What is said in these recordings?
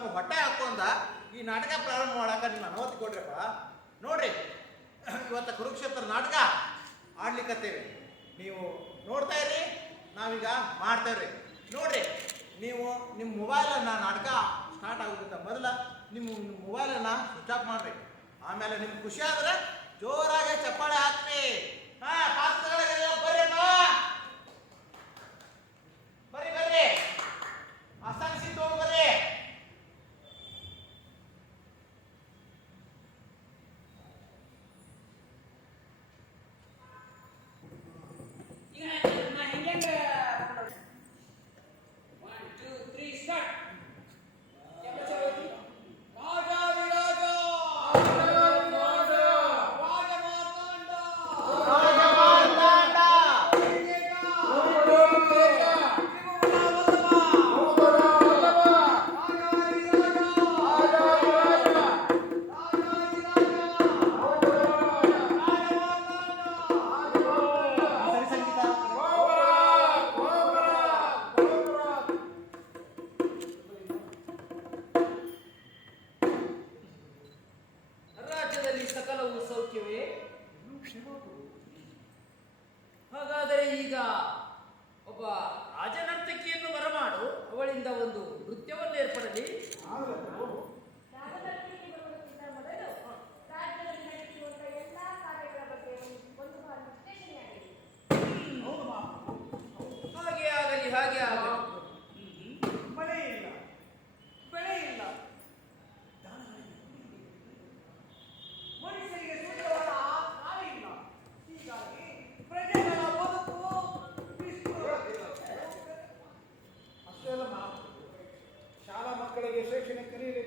ನಮ್ಮ ಹೊಟ್ಟೆ ಹಾಕೊಂಡ ಈ ನಾಟಕ ಪ್ರಾರಂಭ ಮಾಡಾಕ ನಿಮ್ಮ ಅನುಮತಿ ಕೊಡ್ರಪ್ಪ. ನೋಡ್ರಿ, ಇವತ್ತು ಕುರುಕ್ಷೇತ್ರ ನಾಟಕ ಆಡ್ಲಿಕ್ಕತ್ತೇವೆ. ನೀವು ನೋಡ್ತಾ ಇರಿ, ನಾವೀಗ ಮಾಡ್ತೇವ್ರಿ. ನೋಡ್ರಿ, ನೀವು ನಿಮ್ಮ ಮೊಬೈಲನ್ನು ನಾಟಕ ಸ್ಟಾರ್ಟ್ ಆಗೋದಕ್ಕಿಂತ ಮೊದಲ ನಿಮ್ಮ ಮೊಬೈಲನ್ನು ಸ್ವಿಚ್ ಆಫ್ ಮಾಡ್ರಿ. ಆಮೇಲೆ ನಿಮ್ಗೆ ಖುಷಿ ಆದ್ರೆ ಜೋರಾಗಿ ಚಪ್ಪಾಳೆ ಹಾಕ್ರಿ. ಪಾತ್ರಗಳಿಗೆ ಬರ್ರಿಪ್ಪ, ಬರ್ರಿ ಬರ್ರಿ, ಆಸಾನಿಸಿ ತಗೊಂಡ್ಬರ್ರಿ. ಹಾಗಾದರೆ ಈಗ ಒಬ್ಬ ರಾಜನರ್ತಕಿಯನ್ನು ಬರಮಾಡು, ಅವಳಿಂದ ಒಂದು ನೃತ್ಯವನ್ನು ಏರ್ಪಡಲಿ. ಹಾಗೆ ಆಗಲಿ, ಹಾಗೆ ಆಗಲಿ. ಮಳೆ ಇಲ್ಲ, ಬೆಳೆ ಇಲ್ಲ, ಮನುಷ್ಯರಿಗೆ ಸೂರ್ಯವಾದ ಗಾಳಿ ಇಲ್ಲ. ಹೀಗಾಗಿ ಪ್ರಜೆಗಳ ಬದುಕು ಅಷ್ಟೇ ಅಲ್ಲ, ಶಾಲಾ ಮಕ್ಕಳಿಗೆ ಶೈಕ್ಷಣಿಕ ಕಲಿಯಲಿಕ್ಕೆ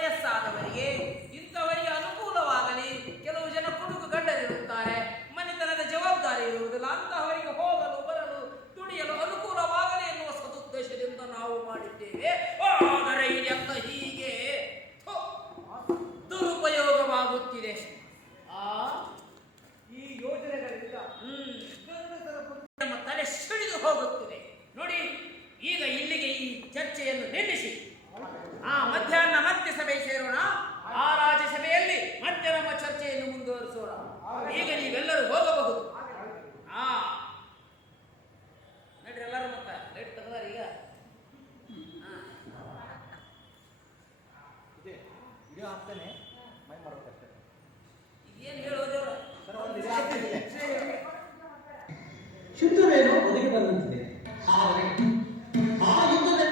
ವಯಸ್ಸಾದವರಿಗೆ ಇಂಥವರಿಗೆ ಅನುಕೂಲವಾಗಲಿ. ಕೆಲವು ಜನ ಕುಡುಕು ಗಂಡರಿರುತ್ತಾರೆ, ಮನೆತನದ ಜವಾಬ್ದಾರಿ ಇರುವುದಿಲ್ಲ, ಅಂತಹವರಿಗೆ ಹೋಗಲು ಬರಲು ದುಡಿಯಲು ಅನುಕೂಲವಾಗಲಿ ಎನ್ನುವ ಸದುದ್ದೇಶದಿಂದ ನಾವು ಮಾಡಿದ್ದೇವೆ. ಆದರೆ ಇದೆಲ್ಲ ಹೀಗೆ ದುರುಪಯೋಗವಾಗುತ್ತಿದೆ. ಈ ಯೋಜನೆಗಳಿಂದ ನಮ್ಮ ತಲೆ ಸಿಡಿದು ಹೋಗುತ್ತಿದೆ. ನೋಡಿ, ಈಗ ಇಲ್ಲಿಗೆ ಈ ಚರ್ಚೆಯನ್ನು ನಿಲ್ಲಿಸಿ ಮಧ್ಯಾಹ್ನ ಮತ್ತೆ ಸಭೆ ಸೇರೋಣ. ಆ ರಾಜ್ಯಸಭೆಯಲ್ಲಿ ಮತ್ತೆ ನಮ್ಮ ಚರ್ಚೆಯನ್ನು ಮುಂದುವರಿಸೋಣ. ಈಗ ನೀವೆಲ್ಲರೂ ಹೋಗಬಹುದು. ನಡ್ರಿ ಎಲ್ಲರೂ ಮತ್ತೆ ಲೇಟ್ ತಗದಾರ ಈಗ. ವಿಡಿಯೋ ಹಾಕ್ತಾನೆ ಮೈ ಮಾಡ್ಬೇಕಷ್ಟೇ. ಏನು ಹೇಳೋದೇವ್ರ ಶುದ್ಧವೇನೋ ಒದಗಿ ಬಂದಂತಿದೆ. ಆದರೆ ಆ ಯುದ್ಧದ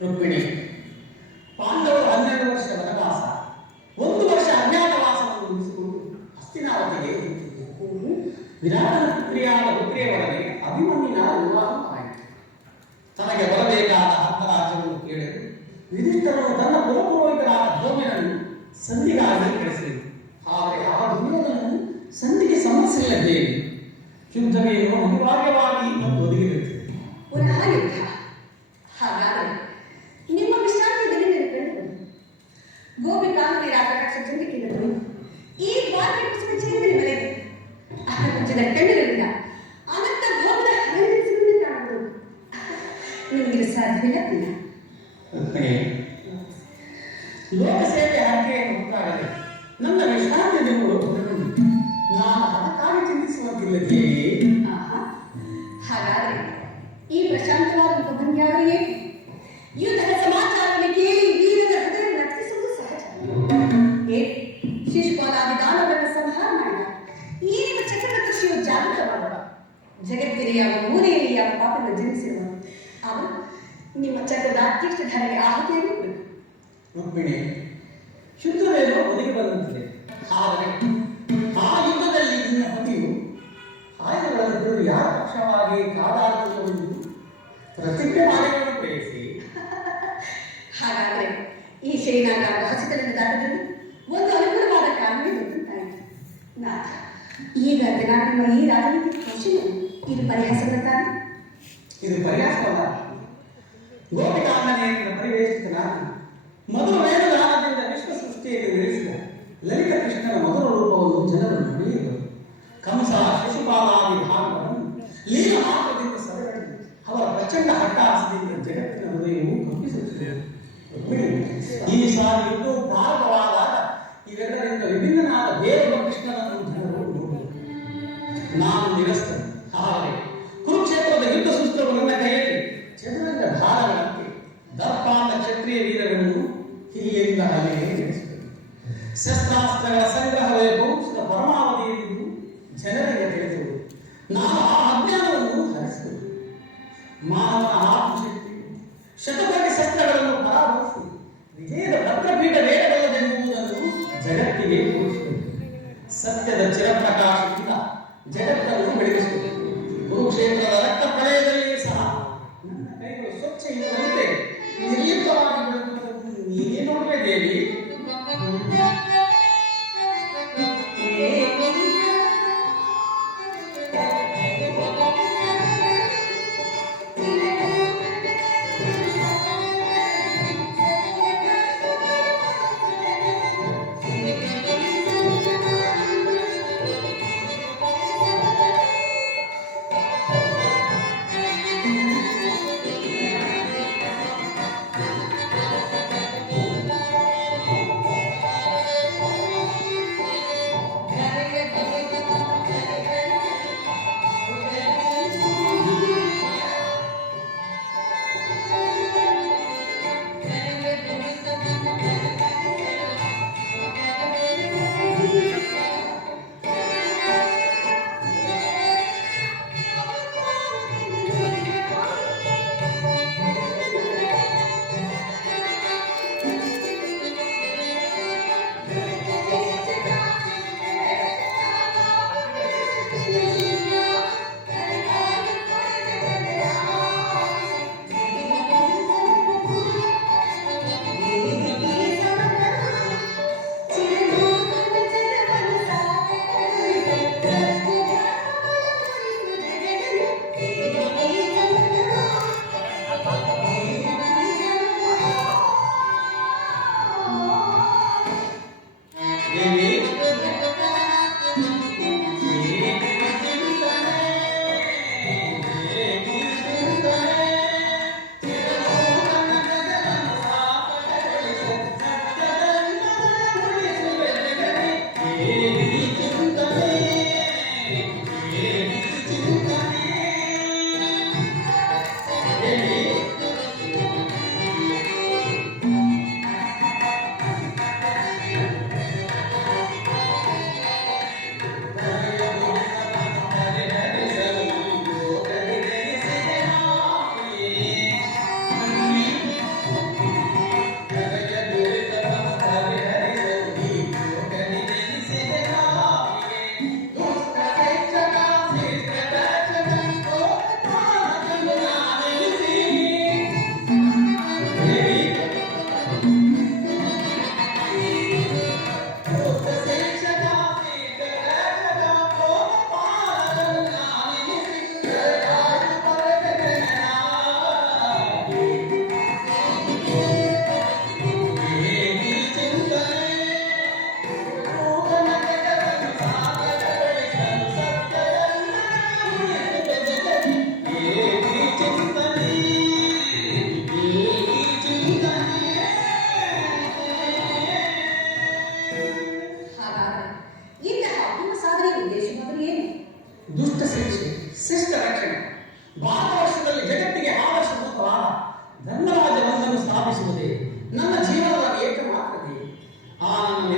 ರುಕ್ಮಿಣಿ, ಪಾಂಡವರು 12 ವರ್ಷ ವನವಾಸ, 1 ವರ್ಷ ಅಜ್ಞಾತವಾಸವನ್ನು ಮುಗಿಸಿಕೊಂಡು ಹಸ್ತಿನಾವತಿಗೆ ಹಿಂತಿರುಗಿದರು. ವಿರಾಟನ ಪುತ್ರಿಯಾದ ರುಕ್ಮಿಣಿಯವರಿಗೆ ಅಭಿಮನ್ಯುವಿನ ವಿವಾಹವಾಯಿತು. ತನಗೆ ಬರಬೇಕಾದ ಹಕ್ಕರಾಜ್ಯವನ್ನು ಕೇಳಲು ಯುಧಿಷ್ಠರನು ತನ್ನ ಕುಲಪುರೋಹಿತರಾದ ಧೌಮ್ಯನನ್ನು ಸಂಧಿಗಾಗಿ ಕಳಿಸಿದರು. ಆದರೆ ಆ ದುರ್ಯೋಧನನು ಸಂಧಿಗೆ ಸಮಸ್ಯೆಲ್ಲ ಹೇಗೆ ಯುದ್ಧವೇನು ಅನಿವಾರ್ಯವಾಗಿ ಮತ್ತು ಒದಗಿರುತ್ತದೆ. ಪುನಃ ಯುದ್ಧ. ಹಾಗಾದರೆ ನಿಮ್ಮ ವಿಶ್ರಾಂತಿಯಲ್ಲಿ ನೆನಪಿಡುವುದು ಗೋಪಿಕಾಂಗನೇ ರಾಕಟಾಕ್ಷ ಚಂದ್ರಿಕೆಯನ್ನು ಈ ದ್ವಾರಕೃಷ್ಣ ಚೇಂದ್ರಿ ಮನೆಗೆ ಅಹಂಜನ ಕಣ್ಣಿರಲಿಲ್ಲ ಅನಂತ ಭೋಗದ ಹರಿಸುವುದೇ ಕಾಣಬಹುದು. ನಿಮಗೆ ಸಾಧ್ಯವಿಲ್ಲ. ಲೋಕಸೇವೆ ಆಯ್ಕೆಯನ್ನು ಉಂಟಾಗದೆ ನನ್ನ ವಿಶ್ರಾಂತಿ ದಿನಗಳು ನಾನು ಅದಕ್ಕಾಗಿ ಚಿಂತಿಸುವಂತಿಲ್ಲದೆಯೇ? ಹಾಗಾದರೆ ಈ ಪ್ರಶಾಂತವಾದ ಭಂಗ್ಯಾರು ಏಕೆ? ಯುದ್ಧದ ಸಮಾಚಾರವನ್ನು ಕೇಳಿ ವೀರನ ಹೃದಯ ನರ್ತಿಸುವುದು ಸಹಜ. ಶಿಶುಪಾಲಾದಿ ದಾನವನ್ನು ಸಂಹಾರ ಮಾಡಿದ ಈ ನಿಮ್ಮ ಚಕ್ರದರ್ಶಿಯು ಜಾಗೃತವಾದ ಜಗತ್ತಿನ ಯಾವ ಮೂಲೆಯಲ್ಲಿ ಯಾವ ಪಾಪವನ್ನು ಜನಿಸಿರುವ ಅವನು ನಿಮ್ಮ ಚಕ್ರದ ಅಧ್ಯಕ್ಷಧಾರಿಗೆ ಆಹುತಿಯನ್ನು ಕೊಡಬೇಕು. ರುಕ್ಮಿಣಿ, ಯುದ್ಧವೇನೋ ಒದಗಿ ಬರುವಂತಿದೆ. ಆದರೆ ಆ ಯುದ್ಧದಲ್ಲಿ ನಿನ್ನ ಪತಿಯು ಆಯುಧಗಳನ್ನು ಯಾರ ಪಕ್ಷವಾಗಿ ಕಾದಾಡುವುದು ಪ್ರತಿಜ್ಞೆ ಮಾಡಿಕೊಂಡು ಬೇಯಿಸಿ. ಹಾಗಾದರೆ ಈ ಶೈನಾಗಾರದ ಹಸಿತನನ್ನು ದಾಟದಲ್ಲಿ ಒಂದು ಅನುಕೂಲವಾದ ಕಾರಣವೇ ಗೊತ್ತುಂಟಾಯಿತು. ನಾಥ, ಈಗ ನಿಮ್ಮ ಈ ರಾಜನೀತಿ ಕೌಶಲ್ಯ ಇದು ಪರಿಹಾಸದ ಕಾರಣ? ಇದು ಪರಿಹಾಸವಲ್ಲ. ಗೋಪಿಕಾಂಗನೆಯನ್ನು ಪರಿವೇಶಿತನಾಗಿ ಮೊದಲು ವೇದಗಾನದಿಂದ ವಿಶ್ವ ಸೃಷ್ಟಿಯಲ್ಲಿ ಬೆಳೆಸಿದ ಲಲಿತ ಕೃಷ್ಣನ ಮೊದಲ ರೂಪವನ್ನು ಜನರು ನಡೆಯುವರು. ಕಂಸ ಶಿಶುಪಾಲಾದಿ ಭಾಗವನ್ನು ಲೀಲ ಮಾತ್ರದಿಂದ ಸೆರೆಹಿಡಿದು ಅವರ ಪ್ರಚಂಡ ಹಠಾಸದಿಂದ ಜಗತ್ತಿನ ಹೃದಯವು ಕಂಪಿಸುತ್ತದೆ. ಈ ಸಾರಿ ಯುದ್ಧವು ಪ್ರಾರಂಭವಾದಾಗ ಇವೆಲ್ಲರಿಂದ ವಿಭಿನ್ನನಾದ ಬೇರೊಬ್ಬ ಕೃಷ್ಣನನ್ನು ಜನರು ನೋಡುವರು. ನಾನು ನಿರಸ್ತನು. ಆದರೆ ಕುರುಕ್ಷೇತ್ರದ ಯುದ್ಧ ಸೂತ್ರವು ನನ್ನ ಕೈಯಲ್ಲಿ ಚದುರಂಗ ಧಾರಗಳಂತೆ ದರ್ಪಾಂತ ಕ್ಷತ್ರಿಯ ವೀರರನ್ನು ಇಲ್ಲಿಂದ ಅಲ್ಲಿಗೆ ನಡೆಸಿದರು. ಶಸ್ತ್ರಾಸ್ತ್ರಗಳ ಸಂಗ್ರಹವೇ ವಂಶದ ಪರಮಾವಧಿ ಎಂದು ಜನರಿಗೆ ತಿಳಿಸುವುದು. ನಾವು ಆ ಅಜ್ಞಾನವನ್ನು ಹರಿಸುವುದು. ಮಾನವನ ಆತ್ಮಶಕ್ತಿ ಶತಕೋಟಿ ಶಸ್ತ್ರಗಳನ್ನು ಪರಾಮರ್ಶಿ ವಿಜಯದ ಭದ್ರಪೀಠ ವೇದಗಳದೆಂಬುದನ್ನು ಜಗತ್ತಿಗೆ ತೋರಿಸುವುದು. ಸತ್ಯದ ಚಿರಪ್ರಕಾಶದಿಂದ ಜಗತ್ತನ್ನು ಬೆಳೆಸುವುದು. ಕುರುಕ್ಷೇತ್ರದ ರಕ್ತ ಪ್ರಳಯದಲ್ಲಿ ಸಹ ನನ್ನ ಕೈಗಳು ಸ್ವಚ್ಛ ಇರುವಂತೆ ನಿರ್ಲಿಪ್ತವಾಗಿ ಬೆಳೆದುದನ್ನು ನೀನೇ ನೋಡುವೆ ದೇವಿ.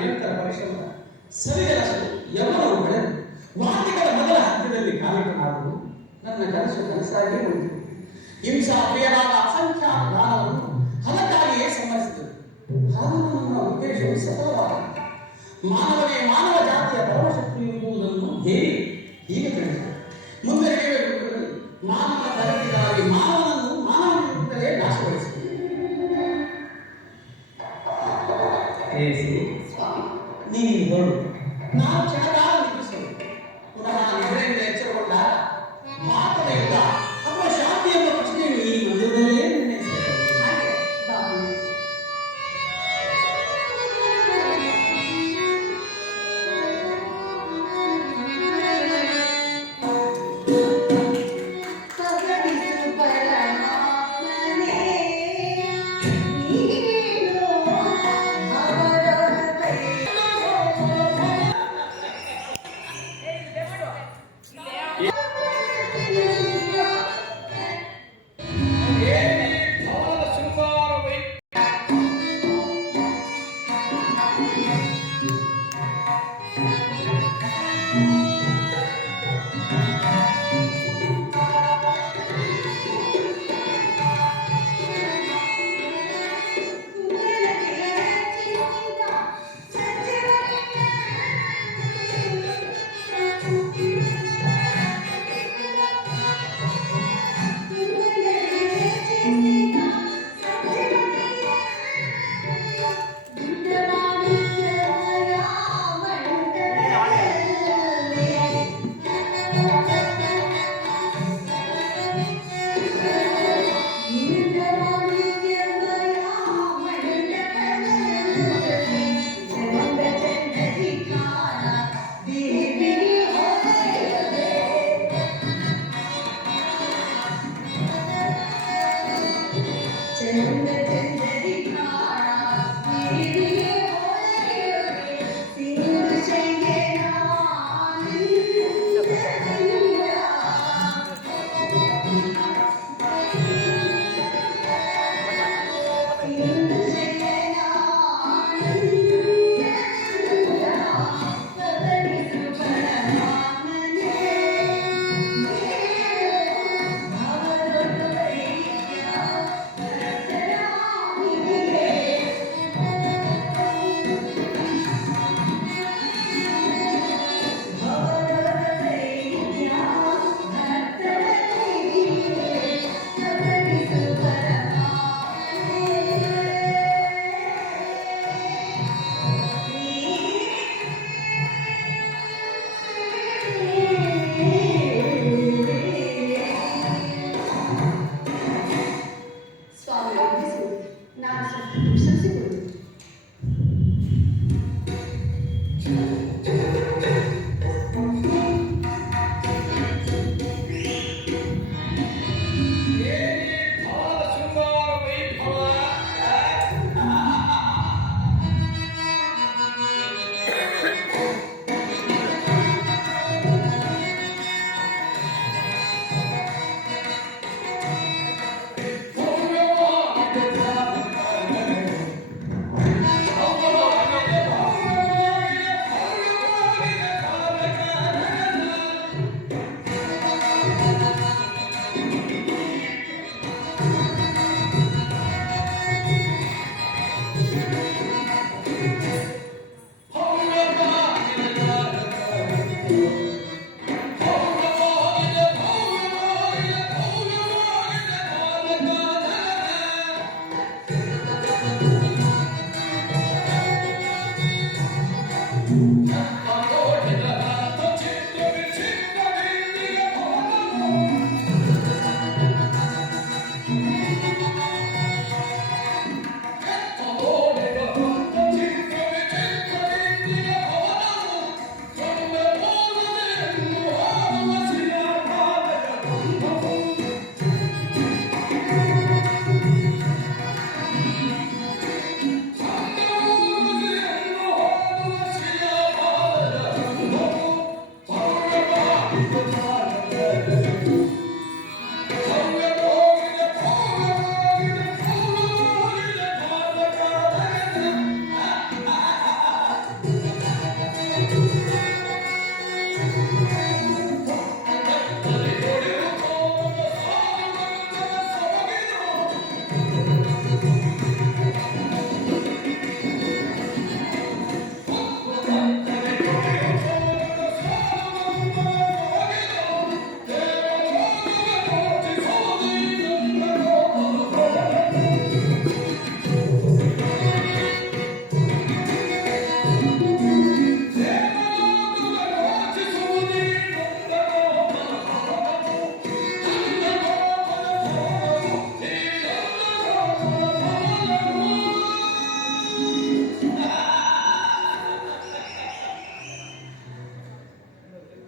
ನಿರಂತರ ಪರಿಶ್ರಮ ಸರಿದಷ್ಟು ಯೌವನವು ಬೆಳೆದು ವಾದ್ಯಗಳ ಮೊದಲ ಹಂತದಲ್ಲಿ ಕಾಲಿಟ್ಟು ಮಾಡುವುದು ನನ್ನ ಕನಸಾಗಿಯೇ ಉಳಿದಿದೆ. ಹಿಂಸಾ ಪ್ರಿಯರಾದ ಅಸಂಖ್ಯಾತ ದಾನವನ್ನು ಹಣಕ್ಕಾಗಿಯೇ ಸಂಬಂಧಿಸಿದರು. ಹಾಗೂ ನನ್ನ ಉದ್ದೇಶವು ಸಫಲವಾದ ಮಾನವನೇ ಮಾನವ ಜಾತಿಯ ಪರಮಶಕ್ತಿ ಎಂಬುದನ್ನು ಹೇಳಿ ಹೀಗೆ ತಿಳಿಸಿದೆ. ಮುಂದೆ ಹೇಳುವುದರಲ್ಲಿ ಮಾನವ ಪ್ರಗತಿಗಾಗಿ ಮಾನವನನ್ನು ಮಾನವನಿಂದಲೇ ನಾಶಗೊಳಿಸಿದೆ. ನೀನು ನೋಡು, ನಾವು ಕ್ಷಣಕಾಲ ನಿಲ್ಲಿಸೋದು ಪುನಃ ನಿದ್ರೆಯಿಂದ ಎಚ್ಚರಗೊಂಡಾಗ ಮಾತನ ಯುದ್ಧ ಅಥವಾ ಶಾಂತಿ ಎಂಬ ಪ್ರಶ್ನೆಯನ್ನು ಈ ಮಂದಿರದಲ್ಲೇ ನಿರ್ಣಯಿಸಬೇಕು. ಹಾಗೆ ಬಾಬು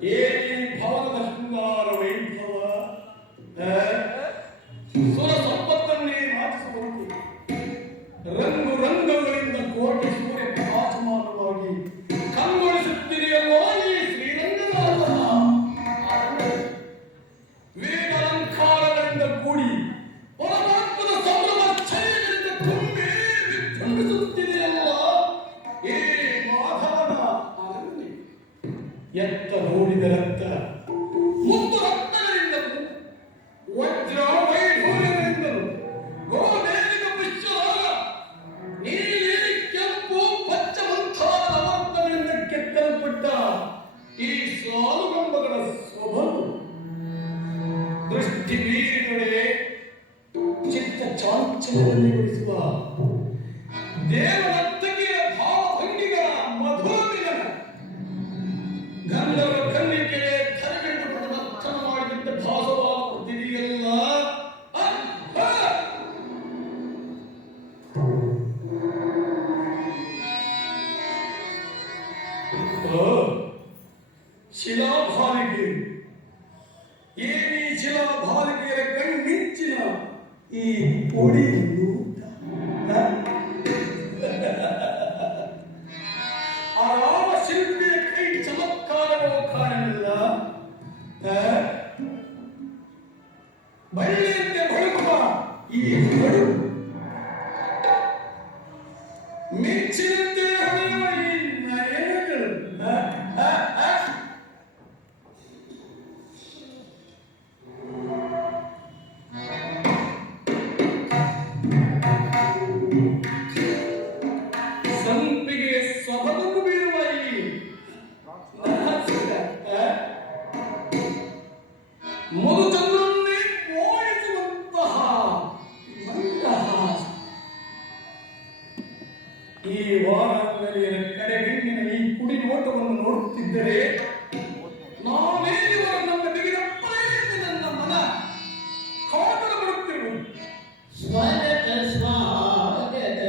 ಏನೇ ಭವನದ ಶೃಂಗಾರ ವೈಭವ ಸುರ ಸಂಪತ್ತನ್ನೇ ನಾಚಿಸಬಹುದು. ರಂಗು ರಂಗಗಳಿಂದ ಕೋಟಿ ಸೂರ್ಯ ಪ್ರಕಾಶಮಾನವಾಗಿ ಕಂಗೊಳಿಸುತ್ತಿದೆಯಲ್ಲೋ ಈ ಶ್ರೀರಂಗನಾಥನ ವೇದಾಲಂಕಾರಗಳಿಂದ ಕೂಡಿ ಪರಮಾತ್ಮನ ಸಂಭ್ರಮಾಶ್ಚರ್ಯಗಳಿಂದ ತುಂಬಿ ವಿಜೃಂಭಿಸುತ್ತಿದೆಯಲ್ಲ ಈ ಮಾಧವನ ಅರಣ್ಯ. ಎತ್ತ ನೋಡಿದ ರಕ್ತ ಮುತ್ತು ರಕ್ತಗಳಿಂದಲೂ ವಜ್ರ ವೈಢೂರ್ಯಗಳಿಂದಲೂ ಗೋಮೇಲಿನ ಪುಷ್ಪರಾಗ ನೀಲಿ ಕೆಂಪು ಪಚ್ಚ ಮುಂತಾದ ನವರತ್ನಗಳಿಂದ ಕೆತ್ತಲ್ಪಟ್ಟ ಈ ಸಾಲುಗಂಬಗಳ ಸೊಬಗು ದೃಷ್ಟಿ ಬೀರಿದರೆ ಚಿತ್ತ ಚಾಂಚಲ್ಯಗೊಳಿಸುವ ದೇವನರ್ತಕಿಯ ಭಾವಭಂಗಿಗಳ ಮಧುಮಿಲನ ಗಂಧರ್ವ ಕನ್ನಿಕೆಗೆ ಧರೆಗೆಂದು ಪ್ರದರ್ಶನ ಮಾಡಿದಂತೆ ಭಾಸವಾಗುತ್ತಿದೆಯಲ್ಲ. ಶಿಲಾಭಾಲಿಕೆ ಏನಿ ಶಿಲಾಭಾಲಿಕೆಯರ ಕಣ್ಮಿಂಚಿನ ಈ ಪುಡಿ ಆ ರಾಮ ಶಿಲ್ಪಿಯ ಕೈ ಚಮತ್ಕಾರವೋ ಕಾಣಲಿಲ್ಲ. ಬಳ್ಳಿಯಂತೆ ಬಳುಕುವ ಈ ಬಡು ಮಿಂಚಿನಂತೆ ಹೊಳೆಯುವ ಈ ನಯನಗಳು ಸಂಪಿಗೆ ಸೊಬಗು ಬೀರುವ ಈ ಮಧುಚಂದ್ರನ್ನೇ ಮೋಹಿಸುವಂತಹ ಮಂದಹಾಸ. ಈ ವಾರಾಂಗಲಿಯರ ಕಡೆಗಣ್ಣಿನ ಈ ಕುಡಿ ನೋಟವನ್ನು ನೋಡುತ್ತಿದ್ದರೆ ನಾವೇನಿವರು ನಮ್ಮ ಬಿಗಿದ ಪ್ರೇರಣೆ ನನ್ನ ಮನ ಕಾಟಲು ಬರುತ್ತಿರುವುದು. ಸ್ವಾಗತ ಸ್ವಾಗತ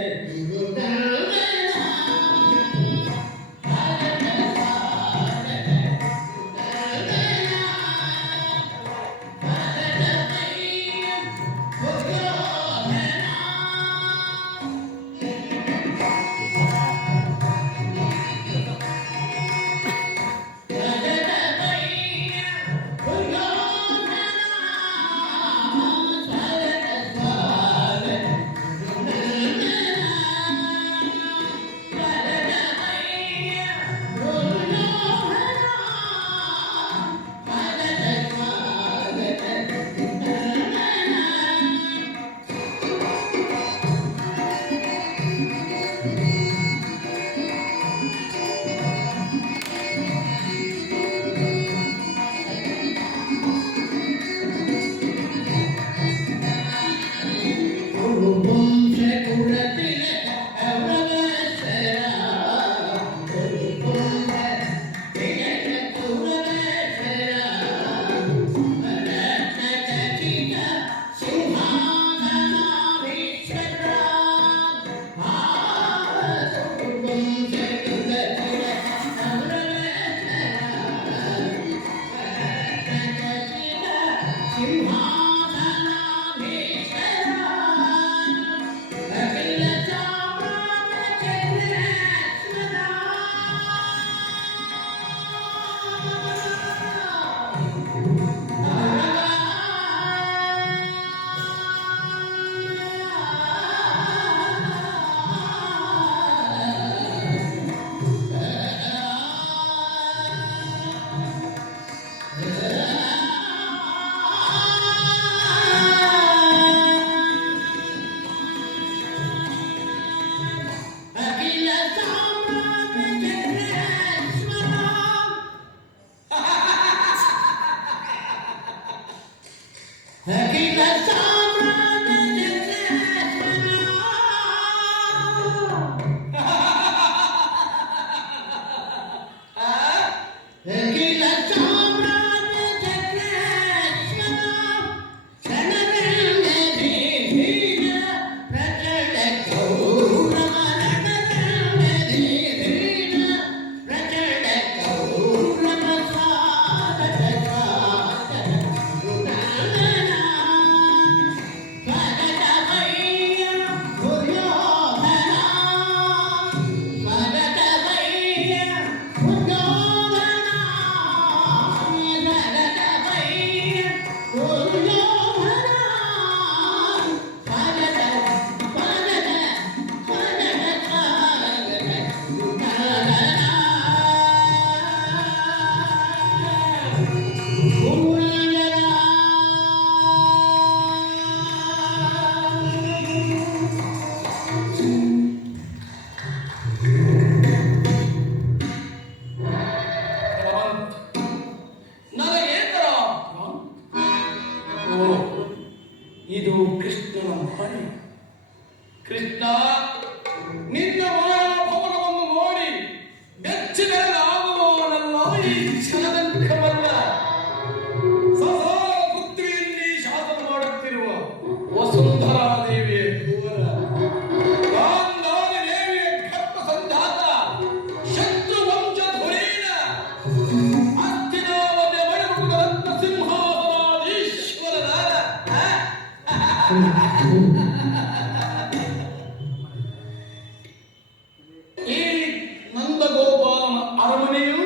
ಅರಮನೆಯು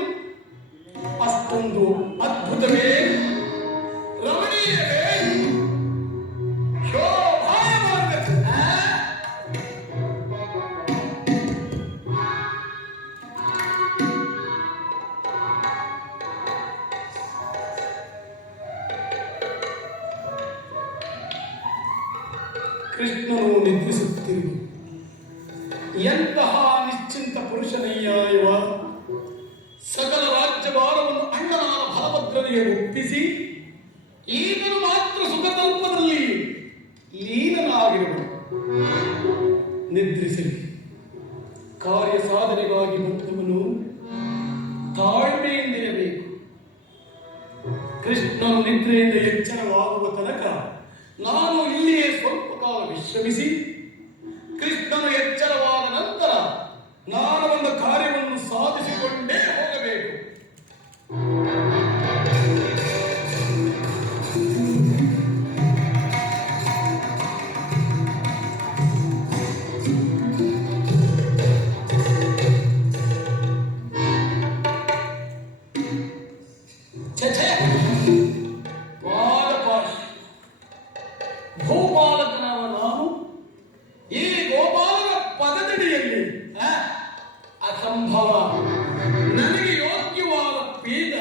ಅಷ್ಟೊಂದು ಅದ್ಭುತವೇ, ರಮಣೀಯವೇ, ಶೋಭಾಯಮಾನವೇ? ಕೃಷ್ಣನು ನಿದ್ರಿಸುತ್ತಿರುವುದು ಎಂತಹ ನಿಶ್ಚಿಂತ ಪುರುಷನಯ್ಯ ಇವ. ಸಕಲ ರಾಜ್ಯಭಾರವನ್ನು ಅಣ್ಣನಾದ ಬಲಭದ್ರನಿಗೆ ಒಪ್ಪಿಸಿ ಈಗಲೂ ಮಾತ್ರ ಸುಖತಲ್ಪದಲ್ಲಿ ಲೀನನಾಗಿರುವನು. ನಿದ್ರಿಸಲಿ. ಕಾರ್ಯ ಸಾಧನೆಗಾಗಿ ಬಂದವನು ತಾಳ್ಮೆಯಿಂದಿರಬೇಕು. ಕೃಷ್ಣನು ನಿದ್ರೆಯಿಂದ ಎಚ್ಚರವಾಗುವ ತನಕ ನಾನು ಇಲ್ಲಿಯೇ ಸ್ವಲ್ಪ ಕಾಲ ವಿಶ್ರಮಿಸಿ ಕೃಷ್ಣನು ಎಚ್ಚರವಾದ ನಂತರ ನಾನು ಒಂದು ಕಾರ್ಯವನ್ನು ಸಾಧಿಸಿಕೊಂಡೇ ಹೋಗಬೇಕು. ಛೆ, ಪಾದಪಾಶಿ ಭೂಪಾಲಕನಾದ ನಾನು ಈ ಗೋಪಾಲನ ಪದದಡಿಯಲ್ಲಿ ಅಸಂಭವ, ನನಗೆ ಯೋಗ್ಯವಾದ ಪೀಠ.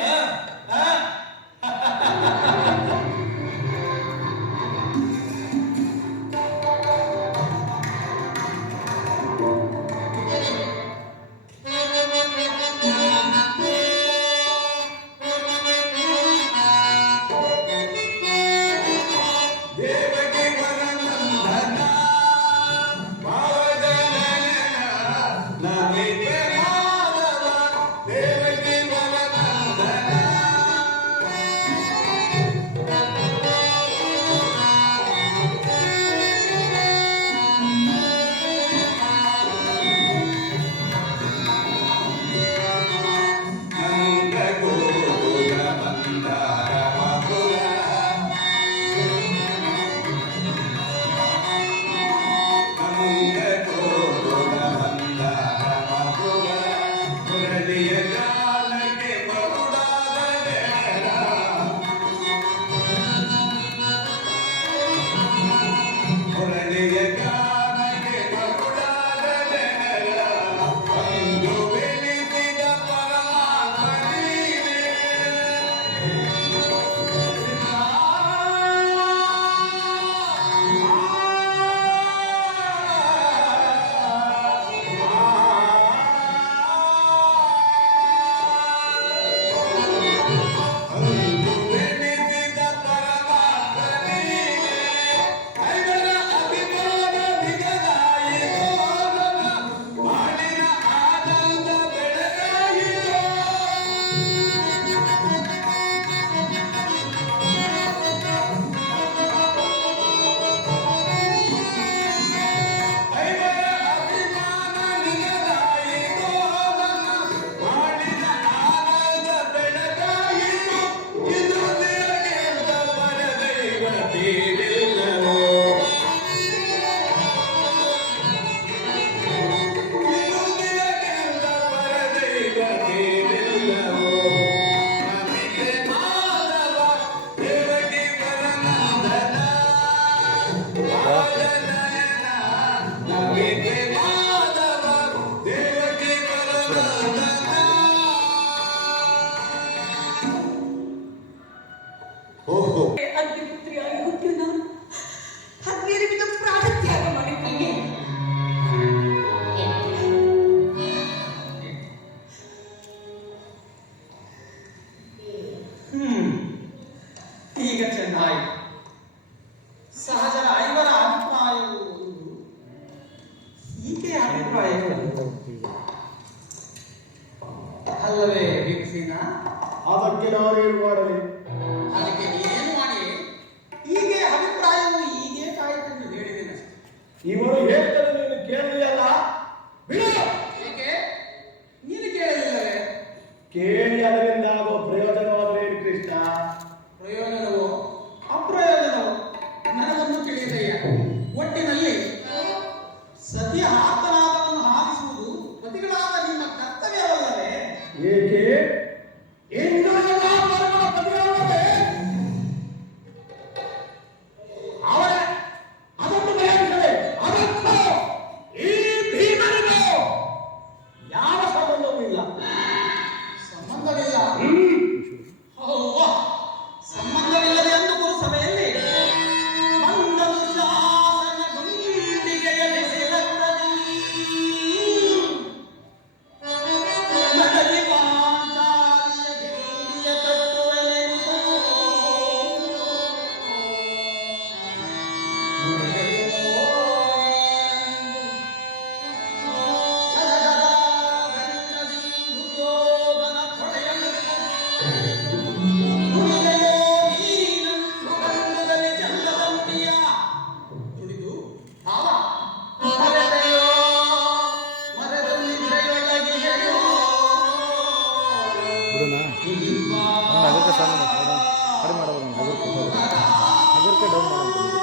ಅಗ್ನಿಪುತ್ರಿಯಾಗಿ ಹುಟ್ಟಿದ ನಾನು ಹದಿನೈದು ವಿಧ ಪ್ರಾಣತ್ಯಾಗ ಮಾಡಿದ್ದೇನೆ. ಈಗ ಚೆನ್ನಾಗಿ ಸಹಜರ ಐವರ ಅಭಿಪ್ರಾಯವು ಹೀಗೆ ಅಭಿಪ್ರಾಯಗಳು ಅಲ್ಲವೇ ಭಿಕ್ಷಿನ? ಆ ಬಗ್ಗೆ ನಾವೇನು ಮಾಡಲಿ? ಅದಕ್ಕೆ ನೀನೇನು ಮಾಡಿ ಹೀಗೆ ಅಭಿಪ್ರಾಯವು ಹೀಗೆ ಕಾಯಿತೆಂದು ಹೇಳಿದ್ದೇನೆ. ಇವರು ಹೇಳ್ತಾರೆ, ನೀನು ಕೇಳಲಿಲ್ಲ. ಬಿಡು. ಏಕೆ ನೀನು ಕೇಳಲಿಲ್ಲವೇ? ಕೇಳಿ ಅದರಿಂದ ಆಗೋ ಪ್ರಯೋಜನವಾದರೆ ಏನು ಕೃಷ್ಣ? ಪ್ರಯೋಜನವೋ ಅಪ್ರಯೋಜನವೋ ನನಗೊಂದು ತಿಳಿದಯ್ಯ. ಒಟ್ಟಿನಲ್ಲಿ ಸತಿಯ ಆರ್ತನಾದವನ್ನು ಹಾರಿಸುವುದು ಪತಿಗಳಾದ ನಿಮ್ಮ ಕರ್ತವ್ಯವಲ್ಲವೇ? ಸ್ವಲ್ಪ ಡೌನ್ ಮಾಡೋದು